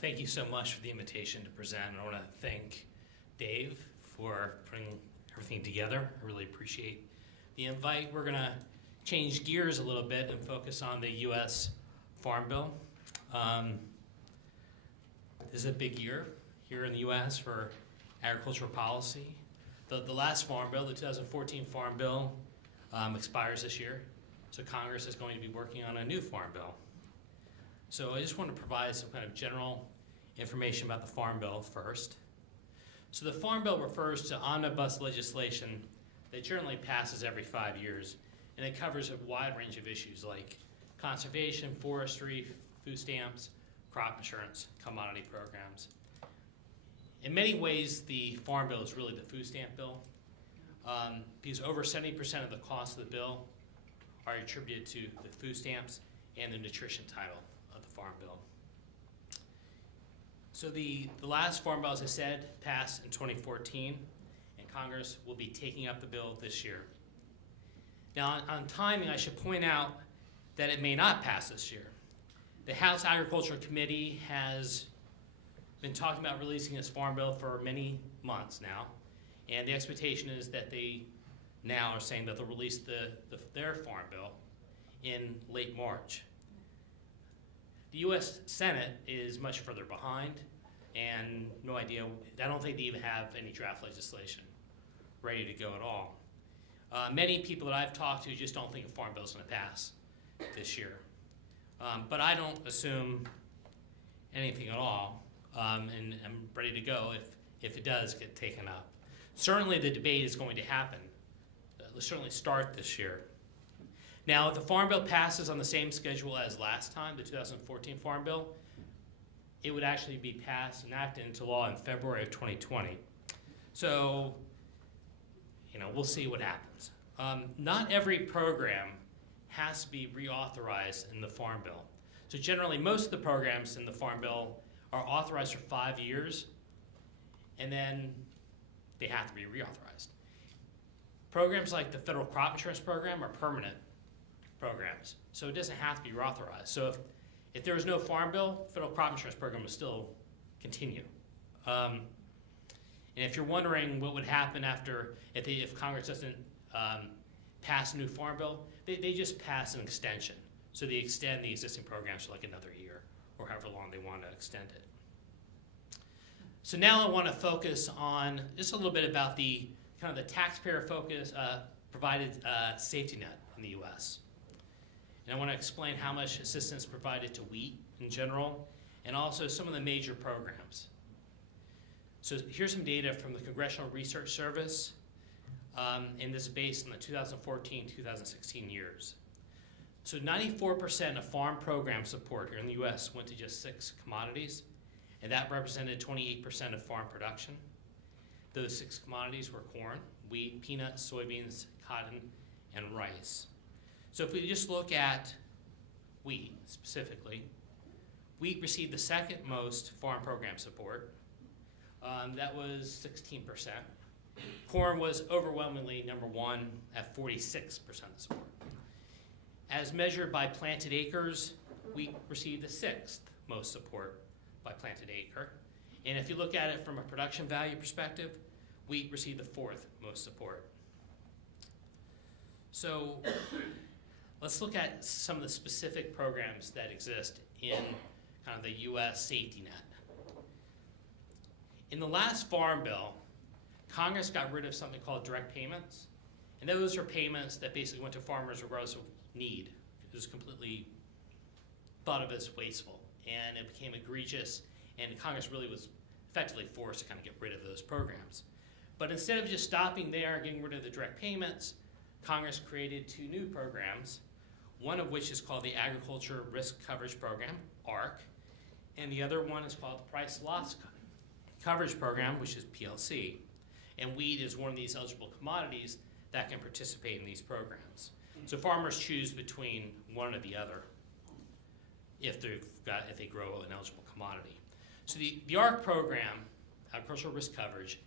Thank you so much for the invitation to present. I want to thank Dave for putting everything together. I really appreciate the invite. We're going to change gears a little bit and focus on the U.S. Farm Bill. This is a big year here in the U.S. for agricultural policy. The last Farm Bill, the 2014 Farm Bill, expires this year. So Congress is going to be working on a new Farm Bill. So I just want to provide some kind of general information about the Farm Bill first. So the Farm Bill refers to omnibus legislation that generally passes every 5 years, and it covers a wide range of issues like conservation, forestry, food stamps, crop insurance, commodity programs. In many ways, the Farm Bill is really the food stamp bill, because over 70% of the cost of the bill are attributed to the food stamps and the nutrition title of the Farm Bill. So the last Farm Bill, as I said, passed in 2014, and Congress will be taking up the bill this year. Now, on timing, I should point out that it may not pass this year. The House Agriculture Committee has been talking about releasing this Farm Bill for many months now, and the expectation is that they now are saying that they'll release their Farm Bill in late March. The U.S. Senate is much further behind, and no idea, I don't think they even have any draft legislation ready to go at all. Many people that I've talked to just don't think a Farm Bill is going to pass this year. But I don't assume anything at all, and I'm ready to go if it does get taken up. Certainly the debate is going to happen. Let's certainly start this year. Now, if the Farm Bill passes on the same schedule as last time, the 2014 Farm Bill, it would actually be passed and enacted into law in February of 2020. So, we'll see what happens. Not every program has to be reauthorized in the Farm Bill. So generally, most of the programs in the Farm Bill are authorized for 5 years, and then they have to be reauthorized. Programs like the Federal Crop Insurance Program are permanent programs, so it doesn't have to be reauthorized. So if there was no Farm Bill, Federal Crop Insurance Program would still continue. And if you're wondering what would happen after, if Congress doesn't pass a new Farm Bill, they just pass an extension. So they extend the existing programs for like another year, or however long they want to extend it. So now I want to focus on just a little bit about the kind of the taxpayer focus provided safety net in the U.S. And I want to explain how much assistance provided to wheat in general, and also some of the major programs. So here's some data from the Congressional Research Service, and this is based on the 2014-2016 years. So 94% of farm program support here in the U.S. went to just 6 commodities, and that represented 28% of farm production. Those 6 commodities were corn, wheat, peanuts, soybeans, cotton, and rice. So if we just look at wheat specifically, wheat received the second most farm program support. That was 16%. Corn was overwhelmingly number 1 at 46% support. As measured by planted acres, wheat received the 6th most support by planted acre. And if you look at it from a production value perspective, wheat received the 4th most support. So let's look at some of the specific programs that exist in kind of the U.S. safety net. In the last Farm Bill, Congress got rid of something called direct payments, and those are payments that basically went to farmers regardless of need. It was completely thought of as wasteful, and it became egregious, and Congress really was effectively forced to kind of get rid of those programs. But instead of just stopping there and getting rid of the direct payments, Congress created 2 new programs, one of which is called the Agriculture Risk Coverage Program, ARC, and the other one is called the Price Loss Coverage Program, which is PLC. And wheat is one of these eligible commodities that can participate in these programs. So farmers choose between one or the other if they grow an eligible commodity. So the ARC program, Agricultural Risk Coverage,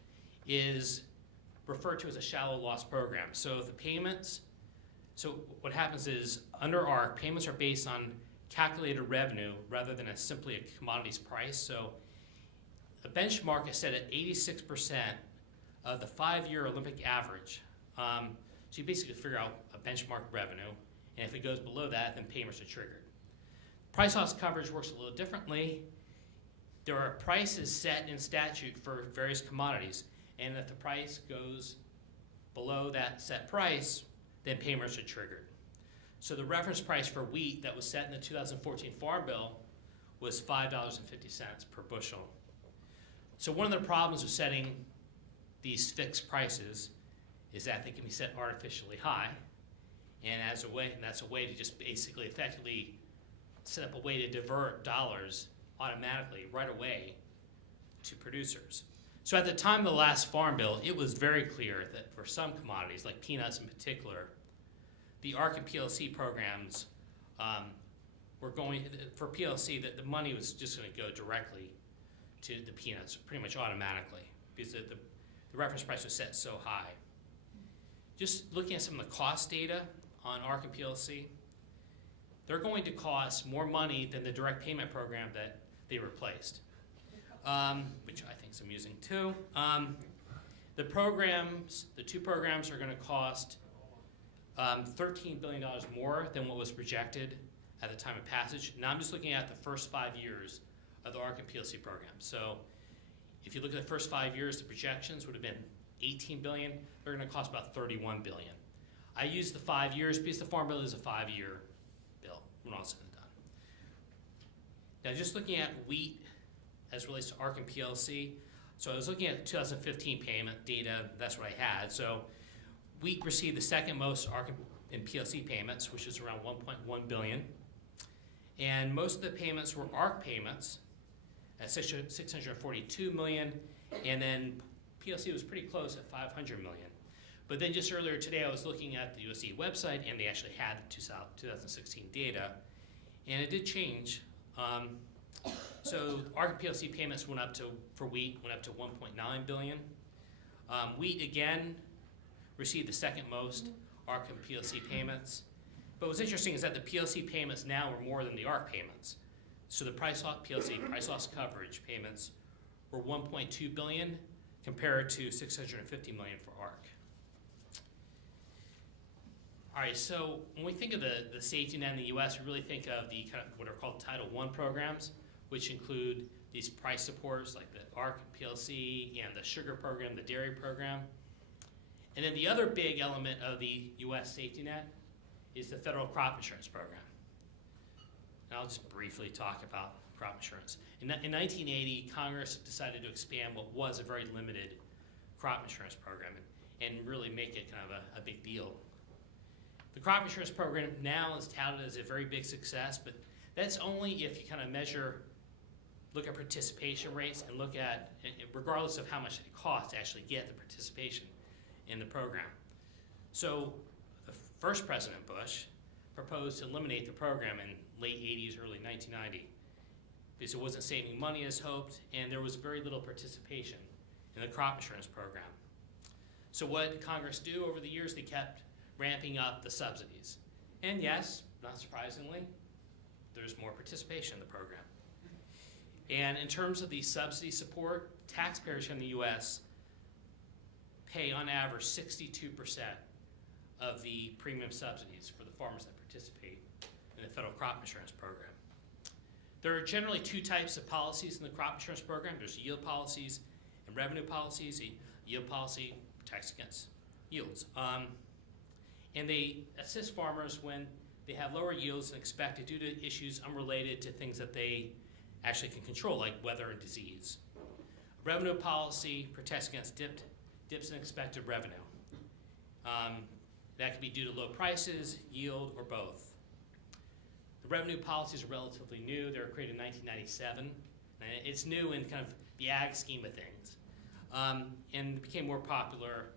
is referred to as a shallow loss program. So the payments, so what happens is under ARC, payments are based on calculated revenue rather than as simply a commodities price. So a benchmark is set at 86% of the 5-year Olympic average. So you basically figure out a benchmark revenue, and if it goes below that, then payments are triggered. Price loss coverage works a little differently. There are prices set in statute for various commodities, and if the price goes below that set price, then payments are triggered. So the reference price for wheat that was set in the 2014 Farm Bill was $5.50 per bushel. So one of the problems with setting these fixed prices is that they can be set artificially high, and that's a way to just basically effectively set up a way to divert dollars automatically right away to producers. So at the time of the last Farm Bill, it was very clear that for some commodities, like peanuts in particular, the ARC and PLC programs were going, for PLC, that the money was just going to go directly to the peanuts pretty much automatically because the reference price was set so high. Just looking at some of the cost data on ARC and PLC, they're going to cost more money than the direct payment program that they replaced, which I think is amusing too. The two programs are going to cost $13 billion more than what was projected at the time of passage. Now I'm just looking at the first 5 years of the ARC and PLC program. So if you look at the first 5 years, the projections would have been $18 billion. They're going to cost about $31 billion. I use the 5 years because the Farm Bill is a 5-year bill when all said and done. Now just looking at wheat as it relates to ARC and PLC. So I was looking at 2015 payment data, that's what I had. So wheat received the second most ARC and PLC payments, which is around $1.1 billion. And most of the payments were ARC payments at $642 million, and then PLC was pretty close at $500 million. But then just earlier today, I was looking at the USDA website, and they actually had 2016 data, and it did change. So ARC and PLC payments went up to, for wheat, went up to $1.9 billion. Wheat, again, received the second most ARC and PLC payments. But what's interesting is that the PLC payments now are more than the ARC payments. So the PLC price loss coverage payments were $1.2 billion compared to $650 million for ARC. All right, so when we think of the safety net in the U.S., we really think of the kind of what are called Title I programs, which include these price supports like the ARC, PLC, and the sugar program, the dairy program. And then the other big element of the U.S. safety net is the federal crop insurance program. And I'll just briefly talk about crop insurance. In 1980, Congress decided to expand what was a very limited crop insurance program and really make it kind of a big deal. The crop insurance program now is touted as a very big success, but that's only if you kind of look at participation rates and look at, regardless of how much it costs to actually get the participation in the program. So the first President Bush proposed to eliminate the program in late 80s, early 1990, because it wasn't saving money as hoped, and there was very little participation in the crop insurance program. So what did Congress do over the years? They kept ramping up the subsidies. And yes, not surprisingly, there's more participation in the program. And in terms of the subsidy support, taxpayers here in the U.S. pay on average 62% of the premium subsidies for the farmers that participate in the federal crop insurance program. There are generally two types of policies in the crop insurance program. There's yield policies and revenue policies. The yield policy protects against yields. And they assist farmers when they have lower yields than expected due to issues unrelated to things that they actually can control, like weather and disease. Revenue policy protects against dips in expected revenue. That could be due to low prices, yield, or both. The revenue policies are relatively new. They were created in 1997. And it's new in kind of the ag scheme of things. And became more popular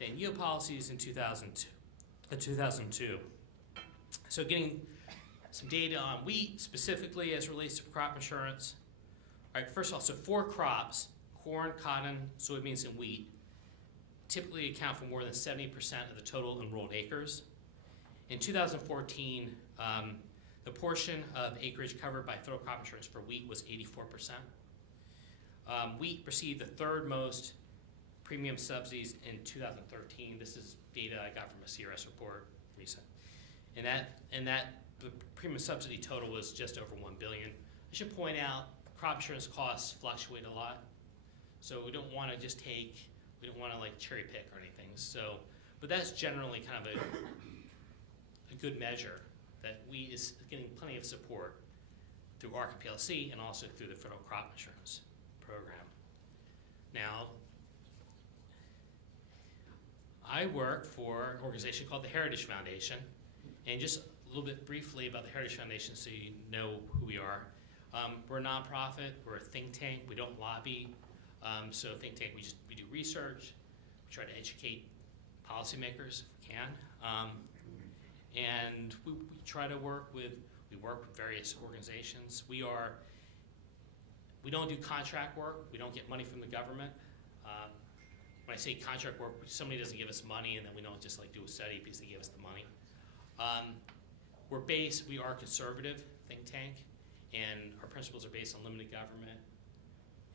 than yield policies in 2002. So getting some data on wheat specifically as it relates to crop insurance. All right, first of all, so 4 crops, corn, cotton, soybeans, and wheat, typically account for more than 70% of the total enrolled acres. In 2014, The portion of acreage covered by federal crop insurance for wheat was 84%. Wheat received the third most premium subsidies in 2013. This is data I got from a CRS report recent. And that the premium subsidy total was just over $1 billion. I should point out crop insurance costs fluctuate a lot. So we don't want to just we don't want to like cherry pick or anything. So, but that's generally kind of a good measure that wheat is getting plenty of support through ARC and PLC and also through the federal crop insurance program. Now, I work for an organization called the Heritage Foundation, and just a little bit briefly about the Heritage Foundation so you know who we are. We're a nonprofit, we're a think tank, we don't lobby. So think tank, we do research, we try to educate policymakers if we can. And we try to work with various organizations. We don't do contract work, we don't get money from the government. When I say contract work, somebody doesn't give us money and then we don't just like do a study because they give us the money. We are a conservative think tank, and our principles are based on limited government,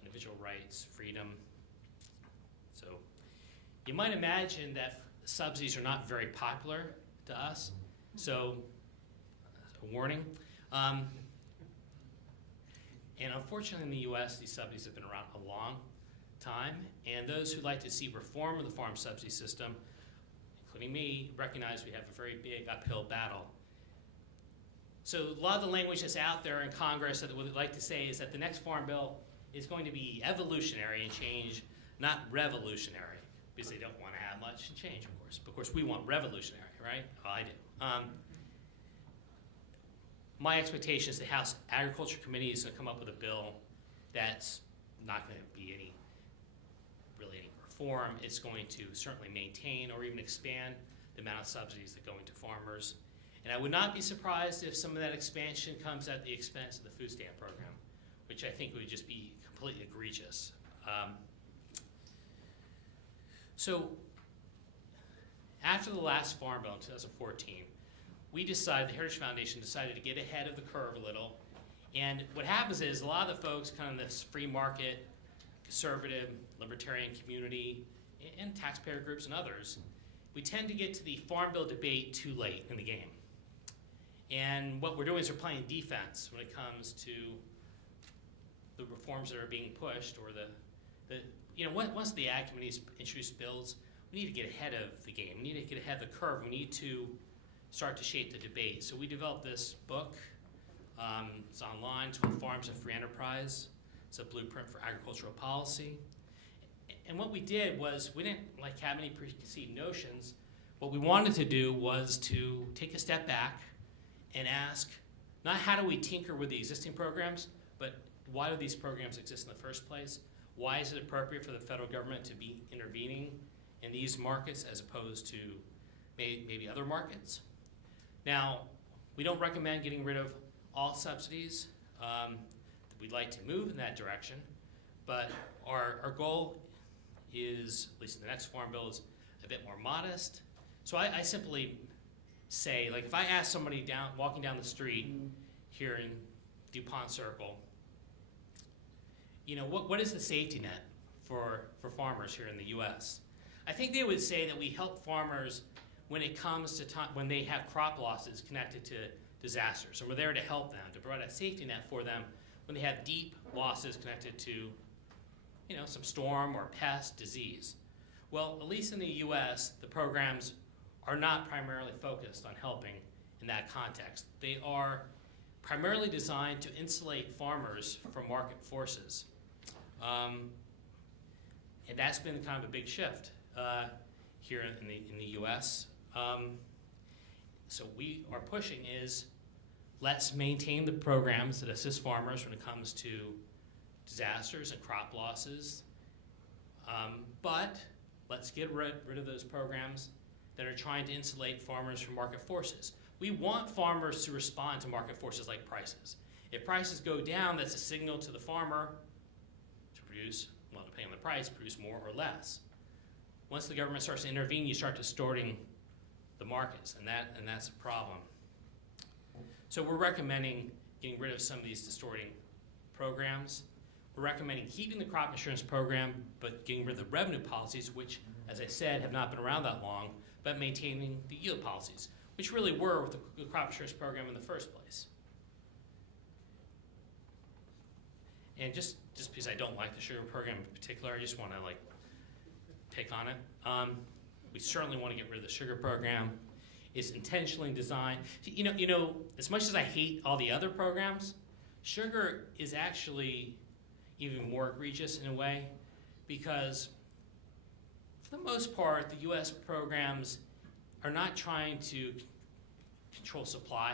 individual rights, freedom. So you might imagine that subsidies are not very popular to us. So a warning. And unfortunately in the US, these subsidies have been around a long time, and those who like to see reform of the farm subsidy system, including me, recognize we have a very big uphill battle. So a lot of the language that's out there in Congress that we'd like to say is that the next farm bill is going to be evolutionary in change, not revolutionary, because they don't want to have much in change, of course. Of course, we want revolutionary, right? Oh, I do. My expectation is the House Agriculture Committee is going to come up with a bill that's not going to be any reform. It's going to certainly maintain or even expand the amount of subsidies that go into farmers. And I would not be surprised if some of that expansion comes at the expense of the food stamp program, which I think would just be completely egregious. So after the last Farm Bill in 2014, the Heritage Foundation decided to get ahead of the curve a little. And what happens is a lot of the folks kind of in this free market, conservative, libertarian community, and taxpayer groups and others, we tend to get to the Farm Bill debate too late in the game. And what we're doing is we're playing defense when it comes to the reforms that are being pushed, or once the Ag Committee's introduced bills, we need to get ahead of the game. We need to get ahead of the curve. We need to start to shape the debate. So we developed this book. It's online. It's called Farms of Free Enterprise. It's a blueprint for agricultural policy. And what we did was we didn't have any preconceived notions. What we wanted to do was to take a step back and ask, not how do we tinker with the existing programs, but why do these programs exist in the first place? Why is it appropriate for the federal government to be intervening in these markets as opposed to maybe other markets? Now, we don't recommend getting rid of all subsidies. We'd like to move in that direction, but our goal is, at least in the next Farm Bill, is a bit more modest. So I simply say, if I ask somebody walking down the street here in DuPont Circle, what is the safety net for farmers here in the U.S.? I think they would say that we help farmers when it comes to when they have crop losses connected to disasters, and we're there to help them, to provide a safety net for them when they have deep losses connected to some storm or pest, disease. Well, at least in the U.S., the programs are not primarily focused on helping in that context. They are primarily designed to insulate farmers from market forces. And that's been kind of a big shift here in the U.S. So we are pushing is, let's maintain the programs that assist farmers when it comes to disasters and crop losses, but let's get rid of those programs that are trying to insulate farmers from market forces. We want farmers to respond to market forces like prices. If prices go down, that's a signal to the farmer to produce, depending on the price, produce more or less. Once the government starts to intervene, you start distorting the markets, and that's a problem. So we're recommending getting rid of some of these distorting programs. We're recommending keeping the crop insurance program, but getting rid of the revenue policies, which, as I said, have not been around that long, but maintaining the yield policies, which really were with the crop insurance program in the first place. And just because I don't like the sugar program in particular, I just want to pick on it. We certainly want to get rid of the sugar program. It's intentionally designed. You know, as much as I hate all the other programs, sugar is actually even more egregious in a way, because for the most part, the U.S. programs are not trying to control supply.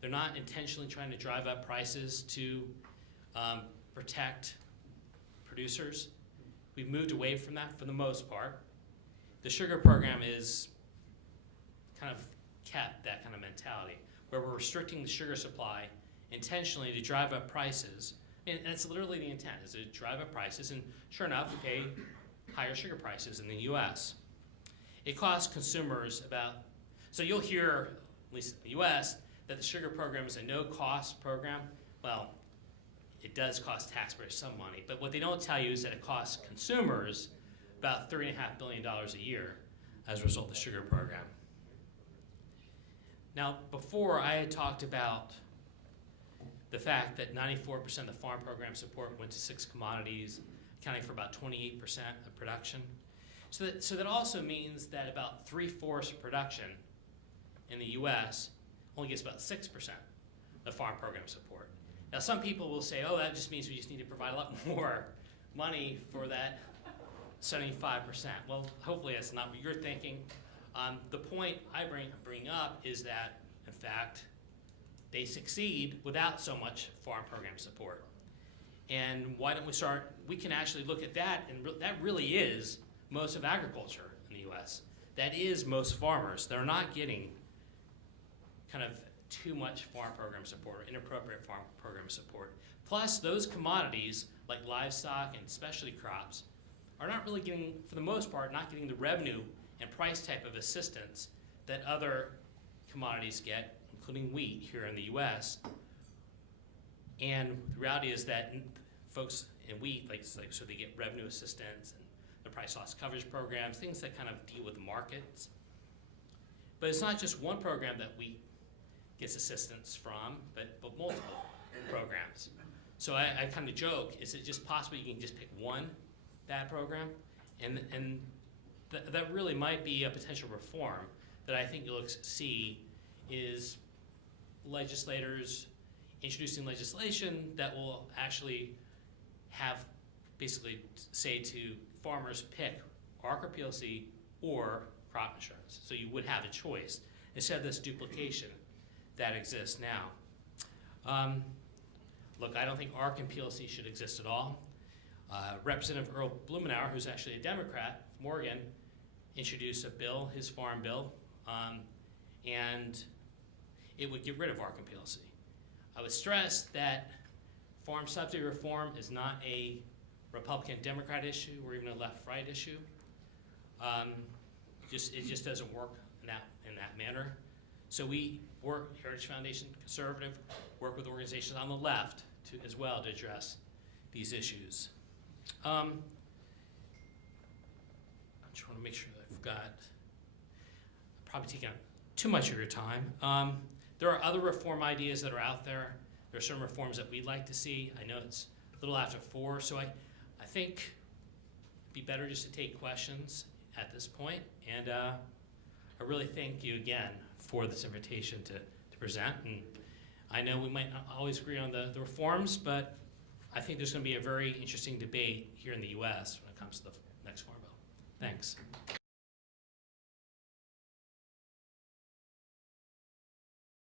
They're not intentionally trying to drive up prices to protect producers. We've moved away from that for the most part. The sugar program is kind of kept that kind of mentality, where we're restricting the sugar supply intentionally to drive up prices. And that's literally the intent, is to drive up prices, and sure enough, we pay higher sugar prices in the U.S. It costs consumers so you'll hear, at least in the U.S., that the sugar program is a no-cost program. Well, it does cost taxpayers some money, but what they don't tell you is that it costs consumers about $3.5 billion a year as a result of the sugar program. Now, before I had talked about the fact that 94% of the farm program support went to 6 commodities, accounting for about 28% of production. So that also means that about 3/4 of production in the U.S. only gets about 6% of farm program support. Now, some people will say, oh, that just means we just need to provide a lot more money for that 75%. Well, hopefully that's not what you're thinking. The point I bring up is that, in fact, they succeed without so much farm program support. And why don't we can actually look at that, and that really is most of agriculture in the U.S. That is most farmers. They're not getting kind of too much farm program support, or inappropriate farm program support. Plus, those commodities, like livestock and specialty crops, are not really getting, for the most part, not getting the revenue and price type of assistance that other commodities get, including wheat here in the U.S. And the reality is that folks in wheat, so they get revenue assistance and the price loss coverage programs, things that kind of deal with the markets. But it's not just one program that wheat gets assistance from, but multiple programs. So I kind of joke, is it just possible you can just pick one bad program? And that really might be a potential reform that I think you'll see is legislators introducing legislation that will actually have basically say to farmers, pick ARC or PLC or crop insurance. So you would have a choice instead of this duplication that exists now. Look, I don't think ARC and PLC should exist at all. Representative Earl Blumenauer, who's actually a Democrat from Oregon, introduced a bill, his farm bill, and it would get rid of ARC and PLC. I would stress that farm subsidy reform is not a Republican-Democrat issue or even a left-right issue. It just doesn't work in that manner. So we work, Heritage Foundation, conservative, work with organizations on the left as well to address these issues. I just want to make sure that I've got, probably taking up too much of your time. There are other reform ideas that are out there. There are some reforms that we'd like to see. I know it's a little after 4, so I think it'd be better just to take questions at this point. And I really thank you again for this invitation to present. And I know we might not always agree on the reforms, but I think there's going to be a very interesting debate here in the U.S. when it comes to the next Farm Bill. Thanks.